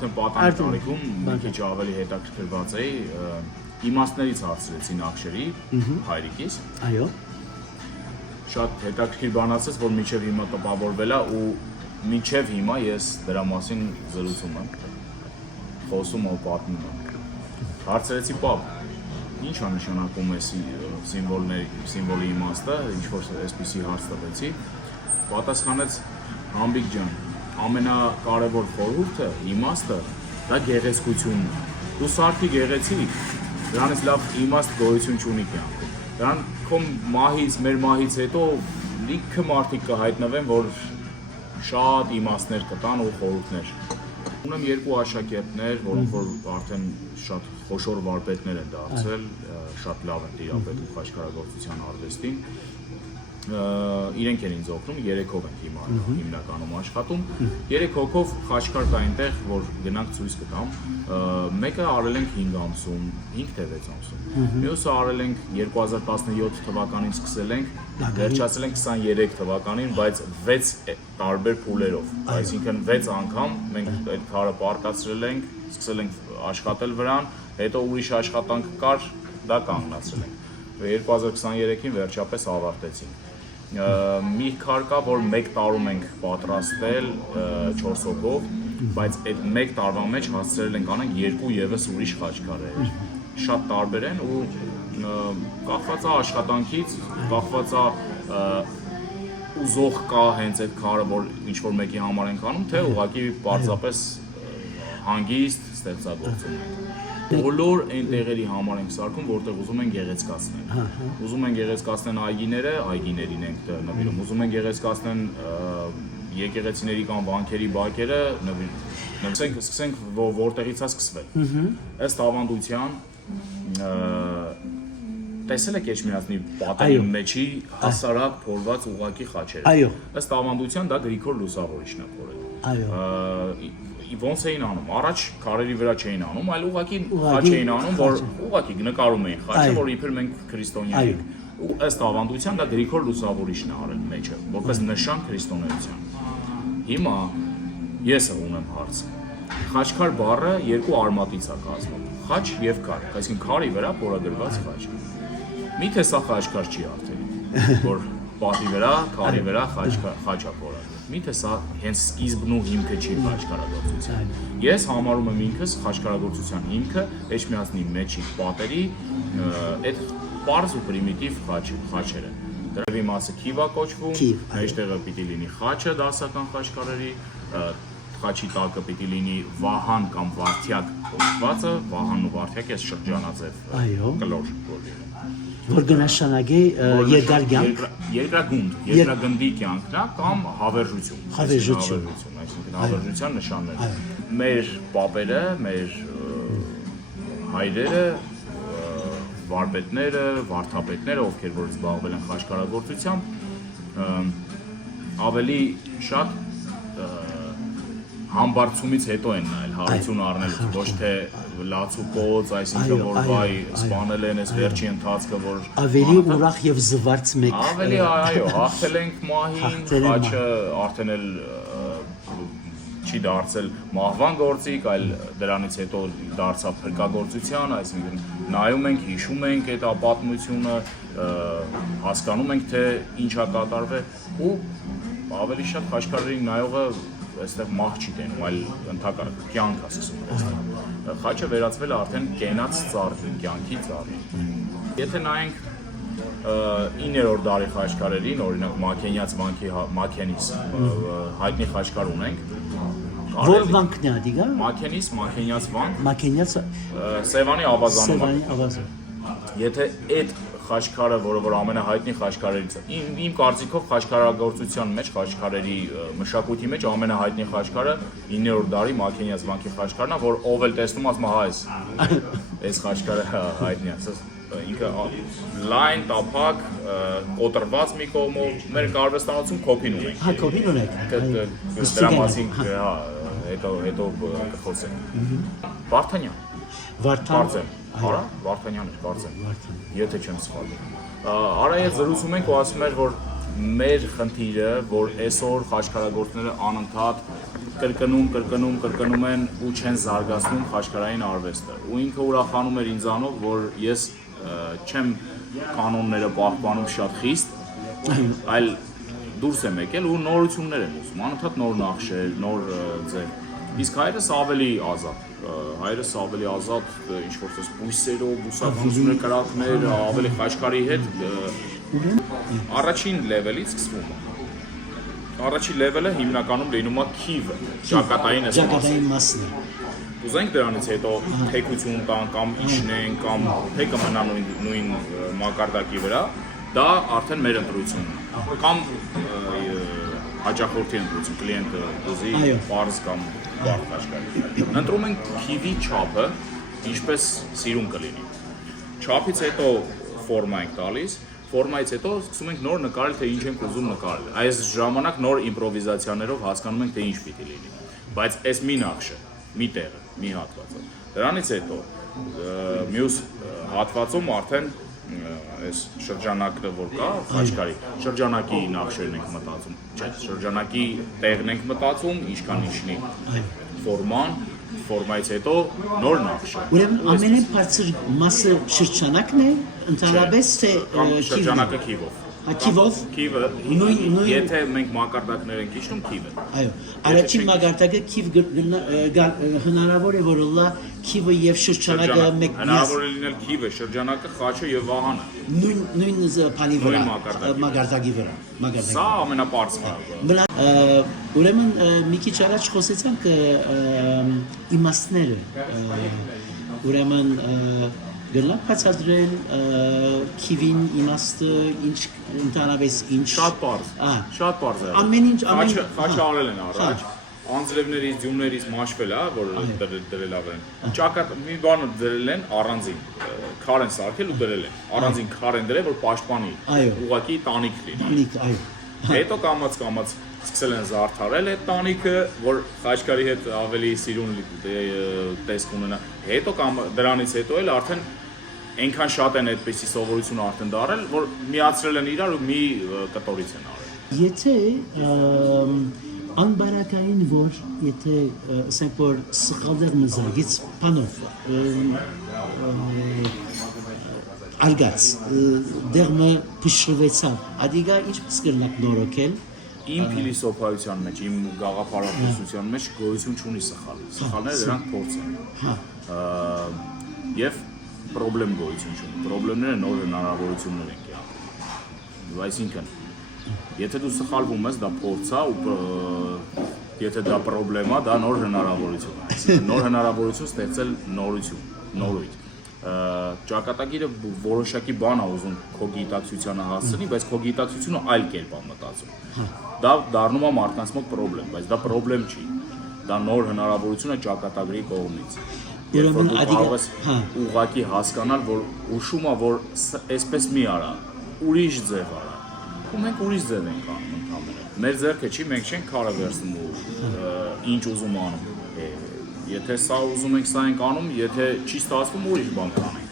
արդեն պատանի տարիքում մի քիչ ավելի հետաքրքրված էի իմաստներից հարցրեցի Նախշերի հայրիկիս։ Այո։ Շատ հետաքրքիր բանացեց, որ մինչև հիմա տպավորվել է ու մինչև հիմա ես դրա մասին զրուցում եմ, խոսում ու պատմում եմ։ Հարցրեցի պապ, ինչ է նշանակում է սիմվոլի իմաստը, ինչ-որ այսպիսի հարց տվեցի, պատասխանեց Համբիկ ջան, ամենակարևոր խորհուրդը, իմաստը, դա գեղեցկությունն է։ Դու սարքի գեղեցիկ, դրանից լավ իմաստ գոյություն չունի կյանքում։ Դրան քո մահից, մեր մահից հետո լիքը մարդիկ կհայտնվեն, որ շատ իմաստներ կտան ու խորհուրդներ։ Ունեմ երկու աշակերտներ, որոնք որ արդեն շատ խոշոր վարպետներ են դարձել, շատ լավ են տիրապետում խաչքարագործության արվեստին։ Իրենք են ինձ օգնում, 3 հոգով ենք հիմա հիմնականում աշխատում։ 3 հոգով խաչքար կա այնտեղ, որ գնանք ցույց կտամ։ Մեկը արել ենք 5 ամսում, 5 թե 6 ամսում։ Մյուսը արել ենք 2017 թվականին սկսել ենք, վերջացել ենք 23 թվականին, բայց 6 տարբեր փուլերով։ Այսինքն 6 անգամ մենք այդ քարը պարկացրել ենք, սկսել ենք աշխատել վրան, հետո ուրիշ աշխատանք կար, դա կանգնացրել ենք։ 2023-ին վերջապես ավարտեցինք։ Մի քար կա, որ 1 տարում ենք պատրաստել 4 հոգով, բայց այդ 1 տարվա մեջ հասցրել ենք անենք 2 եւս ուրիշ խաչքարեր։ Շատ տարբեր են ու կախված է աշխատանքից, կախված է ուզող կա հենց այդ քարը, որ ինչ-որ մեկի համար ենք անում, թե ուղղակի պարզապես հանգիստ ստեղծագործում ենք։ Բոլոր այն տեղերի համար ենք սարքում, որտեղ ուզում են գեղեցկացնել։ Ուզում են գեղեցկացնեն այգիները, այգիներին ենք նվիրում։ Ուզում են գեղեցկացնեն եկեղեցիների կամ վանքերի բակերը, նվիրում։ Սկսենք որտեղից է սկսվել։ Ըստ ավանդության տեսել եք Էջմիածնի պատերի մեջի հասարակ փորված ուղակի խաչերը։ Ըստ ավանդության դա Գրիգոր Լուսավորիչն է փորել։ Ոնց էին անում, առաջ քարերի վրա չէին անում, այլ ուղղակի խաչ էին անում, որ ուղղակի նկարում էին խաչը, որ իբր մենք քրիստոնյա ենք։ Ու ըստ ավանդության դա Գրիգոր Լուսավորիչն է արել մեջը, որպես նշան քրիստոնեության։ Հիմա ես ունեմ հարց։ Խաչքար բառը երկու արմատից է կազմում՝ խաչ եւ քար, այսինքն քարի վրա փորագրված խաչ։ Միթե սա խաչքար չի արդեն, որ պատի վրա, քարի վրա խաչ է փորագրված։ Միթե սա հենց սկիզբն ու հիմքը չի խաչքարագործության։ Ես համարում եմ ինքս խաչքարագործության հիմքը Էջմիածնի մեջի պատերի այդ պարզ ու պրիմիտիվ խաչերը։ Դրևի մասը քիվա կոչվում, մեջտեղը պիտի լինի խաչը դասական խաչքարերի, խաչի տակը պիտի լինի վահան կամ վարդյակ կոչվածը, վահանն ու վարդյակը այս շրջանաձև կլոր որ լինեն։ Որ կնշանակի երկար կյանք, երկրագնդի կյանքն է կամ հավերժություն, այսինքն հավերժության նշաններ։ Մեր պապերը, մեր հայրերը, վարպետները, վարդապետները, ովքեր որ զբաղվել են խաչքարագործությամբ, ավելի շատ համբարձումից հետո են նայել հարություն առնելուց, ոչ թե լացուկոց, այսինքն որ վայ սպանել են այս վերջի ընթացքը, որ ավելի ուրախ եւ զվարթ մեկ։ Ավելի այո, հաղթել ենք մահին, խաչը արդեն էլ չի դարձել մահվան գործիք, այլ դրանից հետո դարձավ փրկագործության, այսինքն նայում ենք, հիշում ենք այդ պատմությունը, հասկանում ենք թե ինչ է կատարվել ու ավելի շատ խաչքարերի նայողը այստեղ մահ չի տենում, այլ ընդհակառակը կյանք է սկսում այստեղ։ Խաչը վերածվել է արդեն կենաց ծառի, կյանքի ծառի։ Եթե նայենք 9-րդ դարի խաչքարերին, օրինակ Մաքենյաց վանքի Մաքենիս հայտնի խաչքար ունենք։ Որ վանքն է դիգա։ Մաքենյաց վանք։ Մաքենյացը Սևանի ավազանում։ Սևանի ավազը։ Եթե այդ խաչքարը, որը ամենահայտնի խաչքարերից է, իմ կարծիքով խաչքարագործության մեջ, խաչքարերի մշակույթի մեջ ամենահայտնի խաչքարը 9-րդ դարի Մաքենյաց վանքի խաչքարն է, որ ով էլ տեսնում ասում հա այս խաչքարը հայտնի է, ինքը լայն, տափակ, կոտրված մի կողմով, մեր կարվեստանոցում կոպին ունենք։ Հա, կոպին ունենք։ Դրա մասին հետո կխոսենք։ Վարդանյան։ Կարծեմ, արա, Վարդանյան էր, կարծեմ, եթե չեմ սխալվում։ Արա հետ զրուցում ենք ու ասում էր, որ մեր խնդիրը, որ այսօր խաչքարագործները անընդհատ կրկնում են ու չեն զարգացնում խաչքարային արվեստը։ Ու ինքը ուրախանում էր ինձանով, որ ես չեմ կանոնները պահպանում շատ խիստ, այլ դուրս եմ եկել ու նորություններ եմ ուզում, անընդհատ նոր նախշեր, նոր ձև։ Իսկ հայրս ավելի ազատ, ինչ-որ բույսերով, բուսականություններ, կրակներ, ավելի խաչքարի հետ առաջին լևելից սկսվում է։ Առաջին լևելը հիմնականում լինում է քիվը, ճակատային մասն է։ Ուզենք դրանից հետո թեքություն տան կամ իջնեն կամ թեկը մնա նույն մակարդակի վրա, դա արդեն մեր ընտրությունն է։ Կամ հաճախորդի ընտրություն, կլիենտը ուզի պարզ կամ բարդ խաչքարի։ Ընտրում ենք քիվի չափը, ինչպես սիրուն կլինի։ Չափից հետո ֆորմա ենք տալիս, ֆորմայից հետո սկսում ենք նոր նկարել, թե ինչ ենք ուզում նկարել։ Այս ժամանակ նոր իմպրովիզացիաներով հասկանում ենք, թե ինչ պիտի լինի։ Բայց այս մի նախշը, մի տեղը, մի հատվածը։ Դրանից հետո մյուս հատվածում արդեն այս շրջանակը որ կա, խաչքարի, շրջանակի նախշերն ենք մտածում, չէ, շրջանակի տեղն ենք մտածում, ինչքան ինչնի ֆորմայից հետո նոր նախշը։ Ուրեմն ամենայն բարձր մասը շրջանակն է, ընդհանրապես թե շրջանակը քիվով։ Քիվով։ Քիվը, եթե մենք մակարդակներ ենք իջնում, քիվը։ Այո, առաջին մակարդակը քիվ հնարավոր է որ լա քիվը եւ շրջանակը մեկ հնարավոր է լինել քիվը, շրջանակը, խաչը եւ վահանը։ Նույն բանի վրա, մակարդակի վրա։ Սա ամենապարզը։ Ուրեմն մի քիչ առաջ խոսեցանք իմաստները։ Ուրեմն գլակ բացատրել քիվին իմաստը ինչ ընդհանրապես ինչ շատ պարզ է։ Ամեն ինչ խաչը արել են առաջ, անձրևներից, ձյուններից մաշվել է, որ դրել ավեն։ Ճակատ մի բանը դրել են առանձին, քար են սարքել ու դրել են։ Առանձին քար են դրել, որ պաշտպանի, ուղղակի տանիք լինի։ Հետո կամաց սկսել են զարդարել այդ տանիքը, որ խաչքարի հետ ավելի սիրուն տեսք ունենա։ Հետո դրանից հետո էլ արդեն այնքան շատ են այդպեսի սովորություն արդեն դարել, որ միացրել են իրար ու մի կտորից են արել։ Եթե անբարակային որ եթե ասենք որ սխալներ մզագից բանով արգած դերմը փշրվեցավ, ադիգա ինչպես կլնակ նորոգել Իմ փիլիսոփայության մեջ, իմ գաղափարախոսության մեջ գոյություն չունի սխալ։ Սխալները դրանք փորձ են։ Եվ պրոբլեմ գոյություն չունի։ Պրոբլեմները նոր հնարավորություններ են կյանքում։ Այսինքն, եթե դու սխալվում ես, դա փորձ է ու եթե դա պրոբլեմ է, դա նոր հնարավորություն է։ Այսինքն նոր հնարավորություն ստեղծել նորույթ։ Ճակատագիրը որոշակի բան է ուզում քո գիտակցությանը հասցնի, բայց քո գիտակցությունը այլ կերպ է մտածում։ Դա դառնում է մարդկանց մոտ պրոբլեմ, բայց դա պրոբլեմ չի։ Դա նոր հնարավորություն է ճակատագրի կողմից։ Երբ որ դու կարող ես ուղղակի հասկանալ, որ ուշում է, որ այսպես մի արա, ուրիշ ձև արա։ Ու մենք ուրիշ ձև ենք անում ընդհանրապես։ Մեր ձեռքը չի, մենք չենք քարը վերցնում ու ինչ ուզում անում։ Եթե սա ուզում ենք, սա ենք անում, եթե չի ստացվում, ուրիշ բան կանենք։